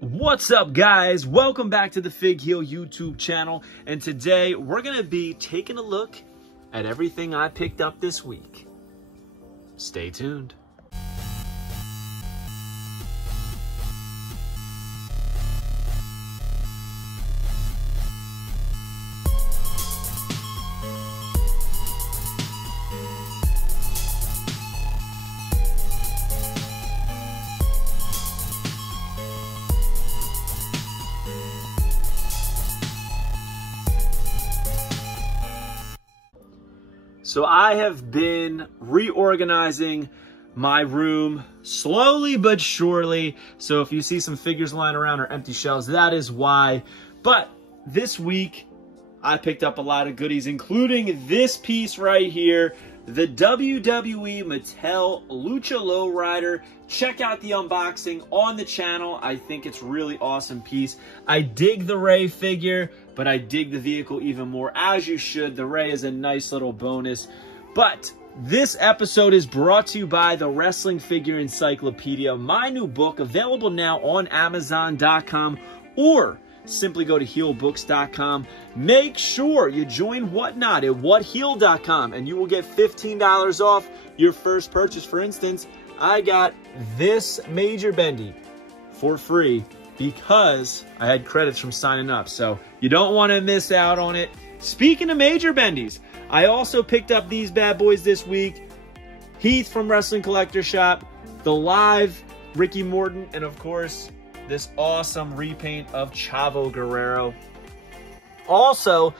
What's up, guys? Welcome back to the Fig Heel YouTube channel, and today we're gonna be taking a look at everything I picked up this week. Stay tuned. So I have been reorganizing my room slowly but surely. So if you see some figures lying around or empty shelves, that is why. But this week, I picked up a lot of goodies, including this piece right here, the WWE Mattel Lucha Lowrider. Check out the unboxing on the channel. I think it's a really awesome piece. I dig the Ray figure, but I dig the vehicle even more, as you should. The Ray is a nice little bonus. But this episode is brought to you by the Wrestling Figure Encyclopedia, my new book, available now on Amazon.com, or simply go to heelbooks.com. Make sure you join Whatnot at whatheel.com, and you will get $15 off your first purchase. For instance, I got this Major Bendy for free because I had credits from signing up, so you don't want to miss out on it. Speaking of Major Bendies, I also picked up these bad boys this week. Heath from Wrestling Collector Shop, the live Ricky Morton, and of course, this awesome repaint of Chavo Guerrero. Also,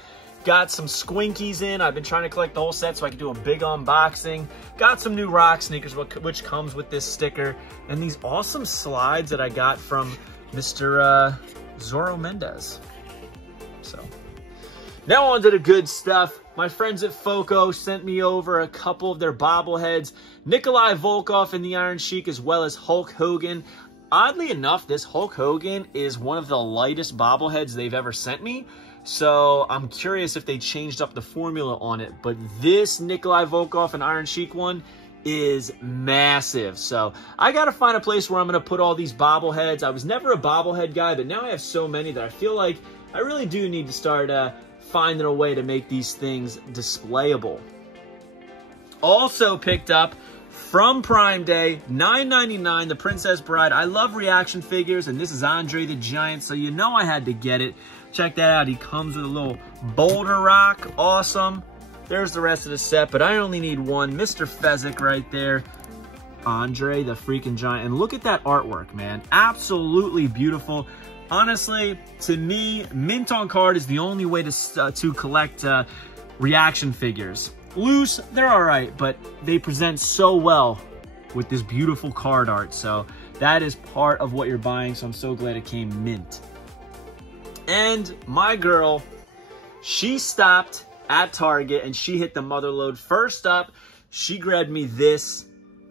got some Squinkies in. I've been trying to collect the whole set so I can do a big unboxing. Got some new Rock sneakers, which comes with this sticker. And these awesome slides that I got from Mr. Zorro Mendez. So, now on to the good stuff. My friends at Foco sent me over a couple of their bobbleheads. Nikolai Volkov and the Iron Sheik, as well as Hulk Hogan. Oddly enough, this Hulk Hogan is one of the lightest bobbleheads they've ever sent me. So I'm curious if they changed up the formula on it. But this Nikolai Volkov and Iron Sheik one is massive. So I got to find a place where I'm going to put all these bobbleheads. I was never a bobblehead guy, but now I have so many that I feel like I really do need to start finding a way to make these things displayable. Also picked up from Prime Day, $9.99, the Princess Bride. I love reaction figures, and this is Andre the Giant, so you know I had to get it. Check that out. He comes with a little boulder rock. Awesome. There's the rest of the set, but I only need one. Mr. Fezzik right there. Andre the freaking Giant. And look at that artwork, man. Absolutely beautiful. Honestly, to me, mint on card is the only way to collect reaction figures. Loose, they're all right, but they present so well with this beautiful card art. So that is part of what you're buying, so I'm so glad it came mint. And my girl, she stopped at Target and she hit the mother load. First up, she grabbed me this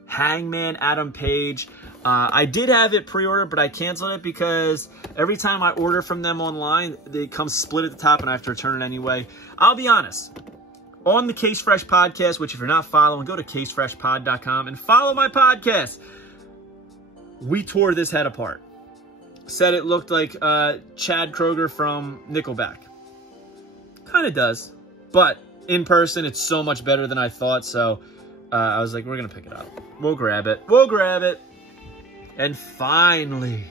Hangman Adam Page. I did have it pre-ordered, but I canceled it because every time I order from them online, it comes split at the top and I have to return it anyway. I'll be honest. On the Case Fresh podcast, which if you're not following, go to casefreshpod.com and follow my podcast. We tore this head apart. Said it looked like Chad Kroger from Nickelback. Kind of does. But in person, it's so much better than I thought. So I was like, we're going to pick it up. We'll grab it. We'll grab it. And finally,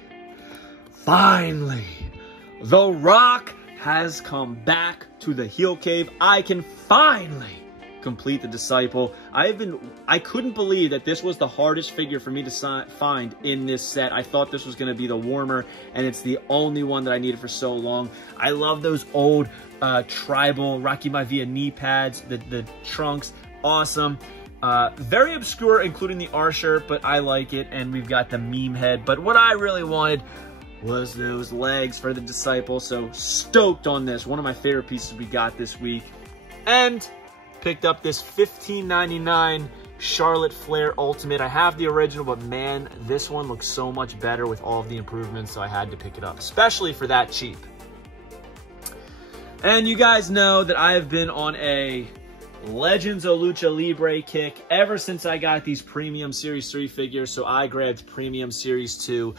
The Rock has come back to the Heel Cave. I can finally complete the Disciple. I couldn't believe that this was the hardest figure for me to find in this set. I thought this was going to be the warmer, and it's the only one that I needed for so long. I love those old tribal Rocky Maivia knee pads, the trunks, awesome. Very obscure, including the R shirt, but I like it, and we've got the meme head. But what I really wanted was those legs for the Disciple, so stoked on this. One of my favorite pieces we got this week. And picked up this $15.99 Charlotte Flair Ultimate. I have the original, but man, this one looks so much better with all of the improvements, so I had to pick it up, especially for that cheap. And you guys know that I have been on a Legends of Lucha Libre kick ever since I got these Premium Series 3 figures, so I grabbed Premium Series 2.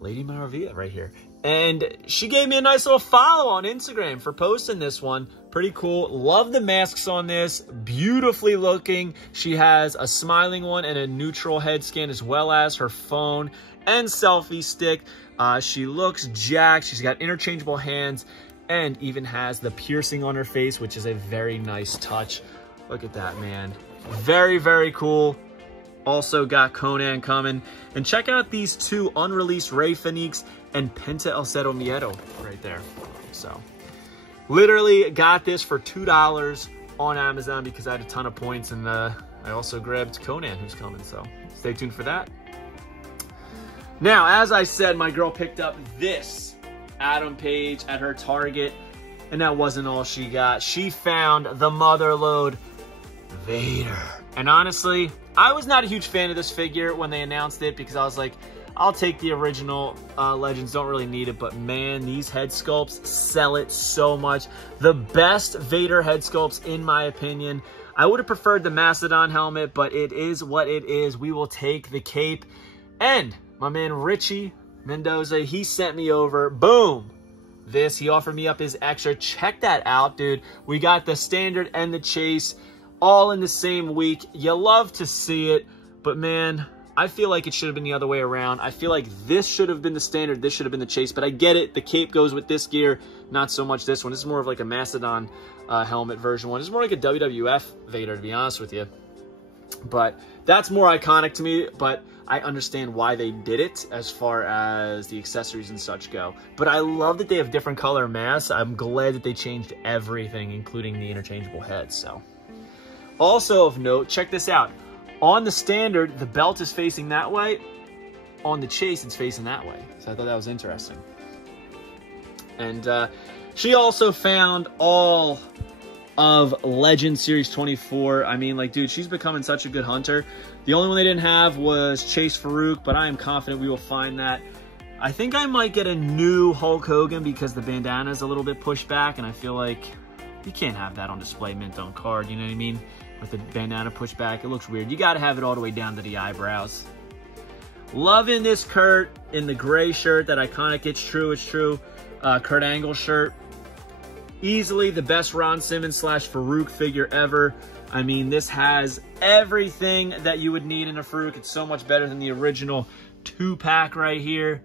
Lady Maravilla right here. And she gave me a nice little follow on Instagram for posting this one. Pretty cool. Love the masks on this. Beautifully looking. She has a smiling one and a neutral head scan, as well as her phone and selfie stick. She looks jacked. She's got interchangeable hands and even has the piercing on her face, which is a very nice touch. Look at that, man. Very, very cool. Also got Conan coming. And check out these two unreleased Rey Fenix and Penta El Cero Miedo right there. So literally got this for $2 on Amazon because I had a ton of points, and I also grabbed Conan, who's coming. So stay tuned for that. Now, as I said, my girl picked up this Adam Page at her Target, and that wasn't all she got. She found the Motherlode Vader. And honestly, I was not a huge fan of this figure when they announced it because I was like, I'll take the original Legends, don't really need it. But man, these head sculpts sell it so much. The best Vader head sculpts, in my opinion. I would have preferred the Mastodon helmet, but it is what it is. We will take the cape. And my man Richie Mendoza, he sent me over, boom, this. He offered me up his extra. Check that out, dude. We got the standard and the chase all in the same week. You love to see it, but man, I feel like it should have been the other way around. I feel like this should have been the standard, this should have been the chase, but I get it. The cape goes with this gear, not so much this one. This is more of like a Mastodon helmet version one. It's more like a WWF Vader, to be honest with you. But that's more iconic to me, but I understand why they did it as far as the accessories and such go. But I love that they have different color masks. I'm glad that they changed everything, including the interchangeable heads. So, also of note, check this out. On the standard, the belt is facing that way. On the chase, it's facing that way. So I thought that was interesting. And she also found all of Legend Series 24. I mean, like, dude, she's becoming such a good hunter. The only one they didn't have was Chase Farouk, but I am confident we will find that. I think I might get a new Hulk Hogan because the bandana is a little bit pushed back, and I feel like you can't have that on display mint on card, you know what I mean? With the bandana pushed back, it looks weird. You got to have it all the way down to the eyebrows. Loving this Kurt in the gray shirt, that iconic It's True Kurt Angle shirt. Easily the best Ron Simmons / Farouk figure ever. I mean, this has everything that you would need in a Farouk. It's so much better than the original 2-pack right here.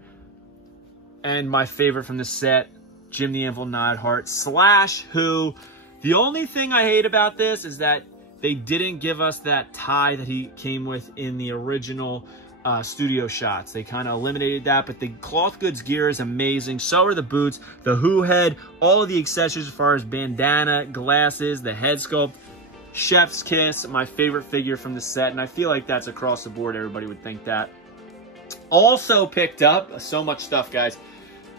And my favorite from the set, Jim the Anvil Neidhart / who. The only thing I hate about this is that they didn't give us that tie that he came with in the original studio shots. They kind of eliminated that, but the cloth goods gear is amazing. So are the boots, the Who head, all of the accessories as far as bandana, glasses, the head sculpt, chef's kiss, my favorite figure from the set, and I feel like that's across the board. Everybody would think that. Also picked up, so much stuff, guys.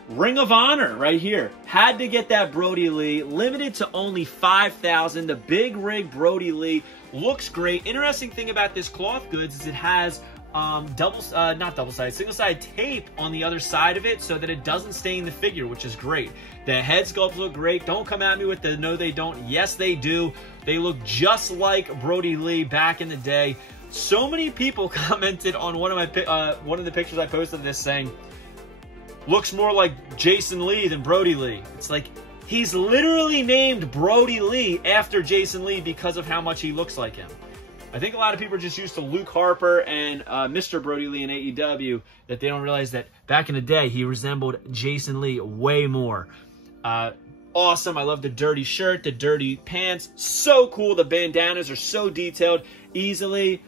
Ring of Honor right here. Had to get that Brody Lee. Limited to only 5,000. The big rig Brody Lee. Looks great. Interesting thing about this cloth goods is it has single-sided tape on the other side of it so that it doesn't stain the figure, which is great. The head sculpts look great. Don't come at me with the no they don't. Yes, they do. They look just like Brody Lee back in the day. So many people commented on one of the pictures I posted of this saying, looks more like Jason Lee than Brody Lee. It's like, he's literally named Brody Lee after Jason Lee because of how much he looks like him. I think a lot of people are just used to Luke Harper and Mr. Brody Lee in AEW, that they don't realize that back in the day, he resembled Jason Lee way more. Awesome. I love the dirty shirt, the dirty pants. So cool. The bandanas are so detailed. Easily,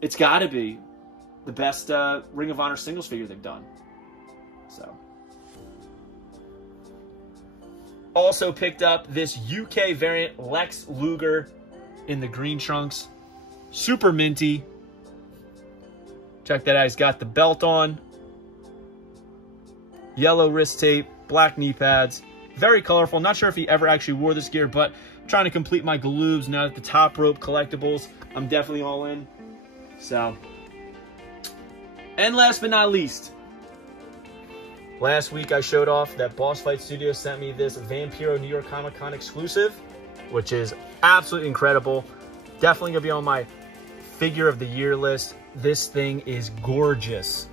it's got to be the best Ring of Honor singles figure they've done. So, also picked up this UK variant Lex Luger in the green trunks. Super minty. Check that out. He's got the belt on. Yellow wrist tape. Black knee pads. Very colorful. Not sure if he ever actually wore this gear, but I'm trying to complete my Galoobs now at the Top Rope collectibles. I'm definitely all in. So, and last but not least, last week I showed off that Boss Fight Studio sent me this Vampiro New York Comic Con exclusive, which is absolutely incredible. Definitely going to be on my figure of the year list. This thing is gorgeous.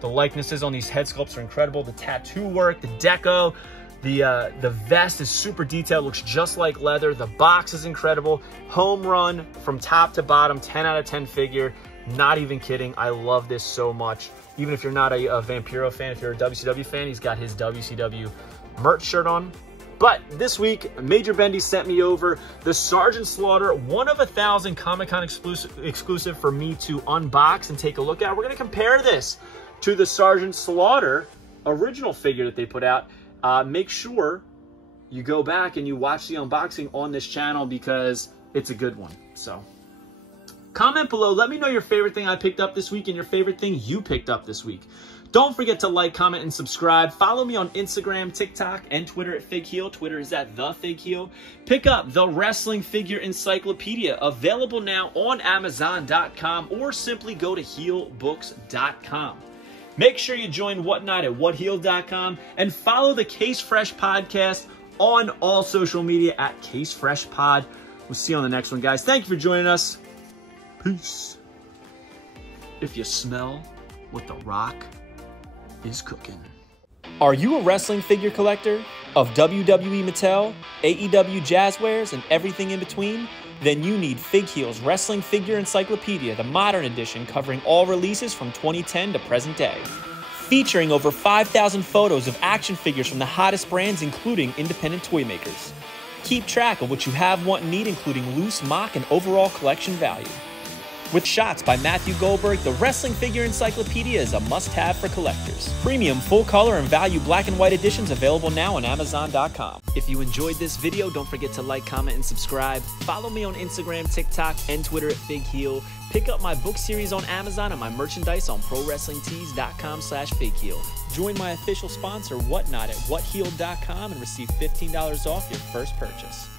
The likenesses on these head sculpts are incredible. The tattoo work, the deco, the vest is super detailed, looks just like leather. The box is incredible. Home run from top to bottom, 10 out of 10 figure. Not even kidding. I love this so much. Even if you're not a Vampiro fan, if you're a WCW fan, he's got his WCW merch shirt on. But this week, Major Bendy sent me over the Sergeant Slaughter 1 of 1,000 Comic-Con exclusive for me to unbox and take a look at. We're going to compare this to the Sergeant Slaughter original figure that they put out. Make sure you go back and you watch the unboxing on this channel because it's a good one. So comment below. Let me know your favorite thing I picked up this week and your favorite thing you picked up this week. Don't forget to like, comment, and subscribe. Follow me on Instagram, TikTok, and Twitter at FigHeel. Twitter is at TheFigHeel. Pick up the Wrestling Figure Encyclopedia, available now on Amazon.com, or simply go to HeelBooks.com. Make sure you join Whatnot at WhatHeel.com and follow the Case Fresh podcast on all social media at Case Fresh Pod. We'll see you on the next one, guys. Thank you for joining us. Peace. If you smell what The Rock is cooking. Are you a wrestling figure collector of WWE Mattel, AEW Jazzwares, and everything in between? Then you need FigHeel's Wrestling Figure Encyclopedia, the modern edition covering all releases from 2010 to present day. Featuring over 5,000 photos of action figures from the hottest brands, including independent toy makers. Keep track of what you have, want, and need, including loose, mock, and overall collection value. With shots by Matthew Goldberg, the Wrestling Figure Encyclopedia is a must-have for collectors. Premium full-color and value black and white editions available now on Amazon.com. If you enjoyed this video, don't forget to like, comment, and subscribe. Follow me on Instagram, TikTok, and Twitter at FigHeel. Pick up my book series on Amazon and my merchandise on ProWrestlingTees.com/FigHeel. Join my official sponsor, Whatnot, at WhatHeel.com and receive $15 off your first purchase.